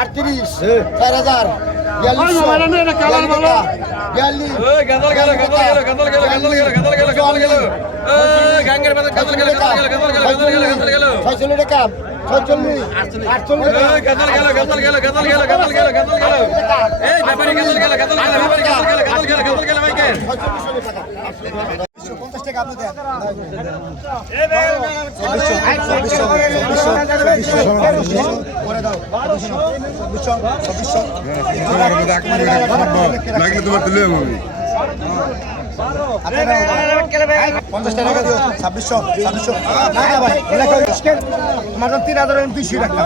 আটত্রিশ 4000 লাগলে তোমার তুলে আমি 50 টাকা দিও 2600 না ভাই তোমার 3200 টাকা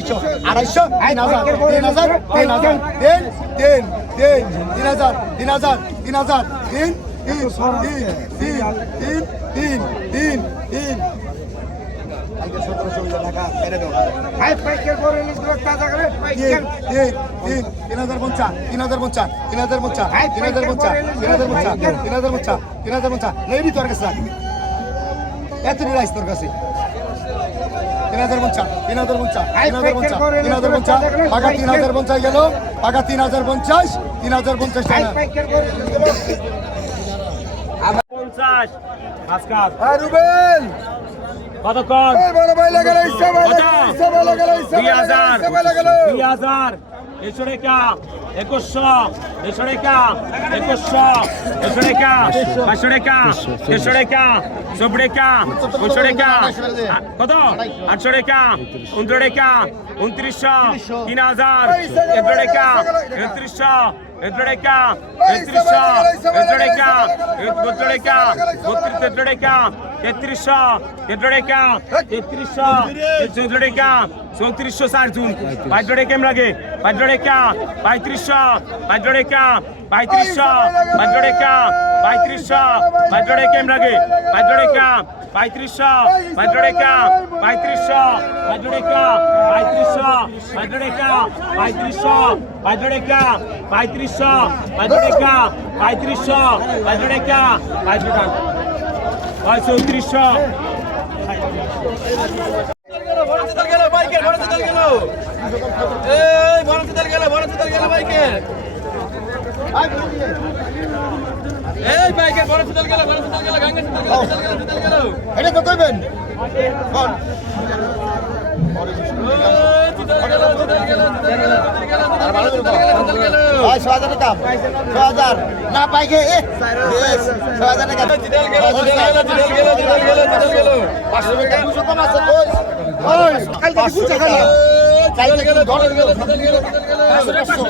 2600 250 রুবেল কতক্ষণ বড় ভাই লাগালে ইচ্ছা ভাই লাগালে 2000 এসো রেখা 2100 এসো রেখা 2100 এসো রেখা 500 রেখা 100 রেখা 100 রেখা 200 রেখা কত 800 রেখা 19 রেখা 2900 3000 11 রেখা 3300 Edreka, Edrisha, Edreka, Edreka, Edreka, Edrisha, Edreka, Edrisha, Edreka, Sotrisha Sarjun, Padreka Mrage, Padreka, Paitrisha, Padreka, Paitrisha, Padreka, Paitrisha, Padreka Mrage, Padreka, Paitrisha, Padreka, Paitrisha, Padreka, Paitrisha, Padreka, Paitrisha, Padreka, Paitrisha, Padreka, Paitrisha, Padreka, Padreka, Paitrisha. এই বাইকের বড় চুতাল গেল গাঙ্গে চুতাল গেল এটা তো কইবেন কোন ভাই 6000 টাকা 6000 না পাইকে 6000 টাকা চুতাল গেল 500 টাকা 200 কম আছে কই ওই কাল থেকে বুঝা গেল কাল থেকে ধরে গেল 500 না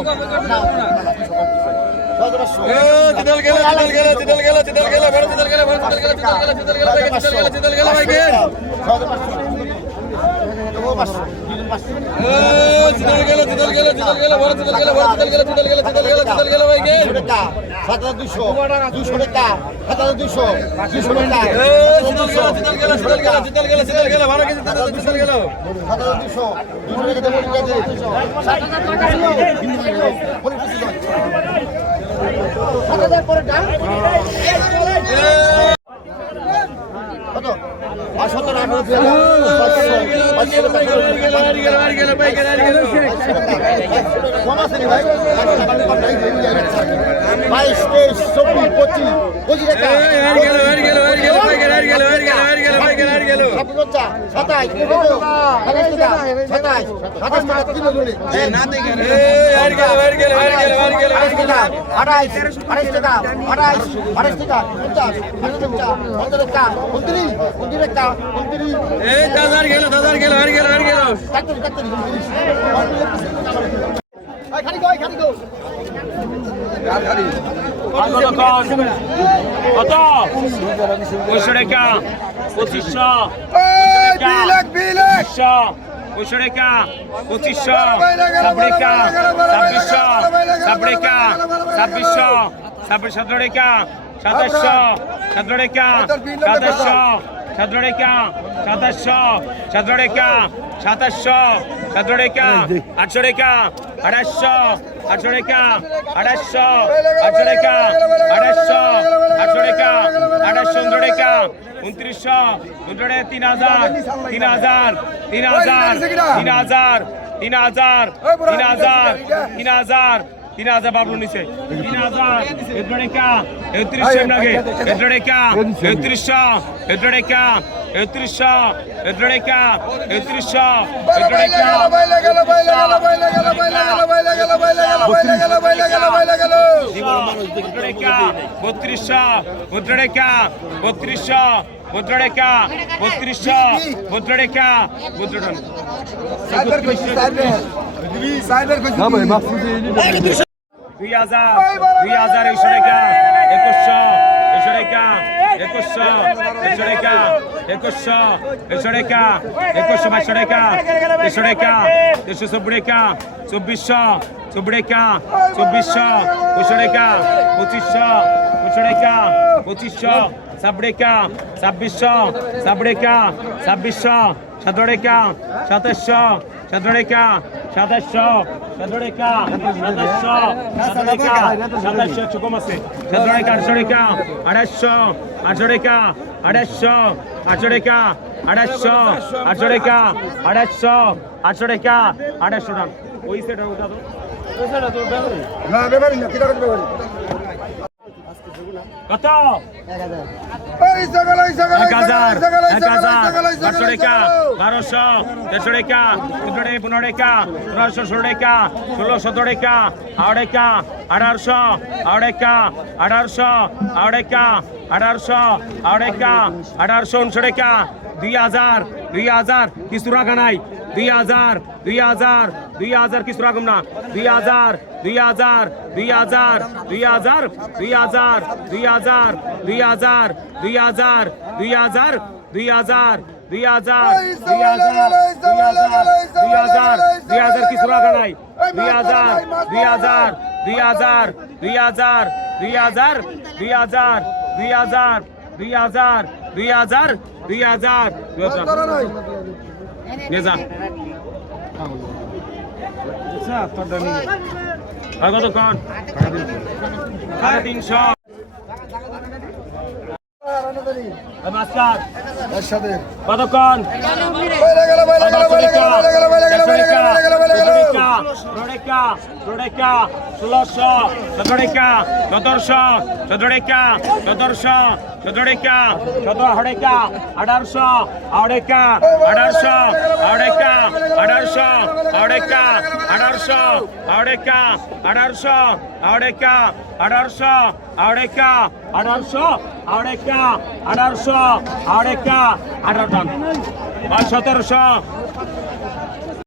কত 500 টাকা 2500 500 টাকা 2500 সাবরেকা 2600 সাবরেকা 2600 2700 টাকা 2700 17 টাকা 2700 17 টাকা 2700 17 টাকা 2700 17 টাকা 800 টাকা 2800 800 টাকা 2800 800 টাকা 2800 800 টাকা 2800 টাকা 2900 3000 3000 3000 3000 3000 বাবলু নিচে 3000 এদ্রোডেকা 3300 লাগে এদ্রোডেকা 3300 এদ্রোডেকা 3300 এদ্রোডেকা 3300 এদ্রোডেকা 3200 মুদ্রডেকা 3200 মুদ্রডেকা 3200 মুদ্রডেকা মুদ্রডন 2000 2100 টাকা 2100 টাকা 2100 টাকা 2100 টাকা 2100 টাকা 300 টাকা 340 টাকা 2400 টাকা 2400 টাকা 2500 টাকা 2500 সাবড়েকা 2600 সাবড়েকা 2600 সাদড়েকা 2700 সাদড়েকা 2700 সাদড়েকা 2700 সাদড়েকা 2700 চকম আছে সাদড়েকা 800 টাকা 800 টাকা 800 টাকা 800 টাকা 800 টাকা 800 টাকা ওই সেটা উঠা তো কত 1000 1200 টাকা 1200 1300 টাকা 15 টাকা 15 টাকা 16 টাকা 17 টাকা 1800 টাকা 1800 টাকা 1800 টাকা 2000 কিছু রাখা নাই 2000 কিছু রাখুন না 2000 কিছু রাখা নাই 2000 কতক্ষণ 350 মাস্টার কতক্ষণ 1700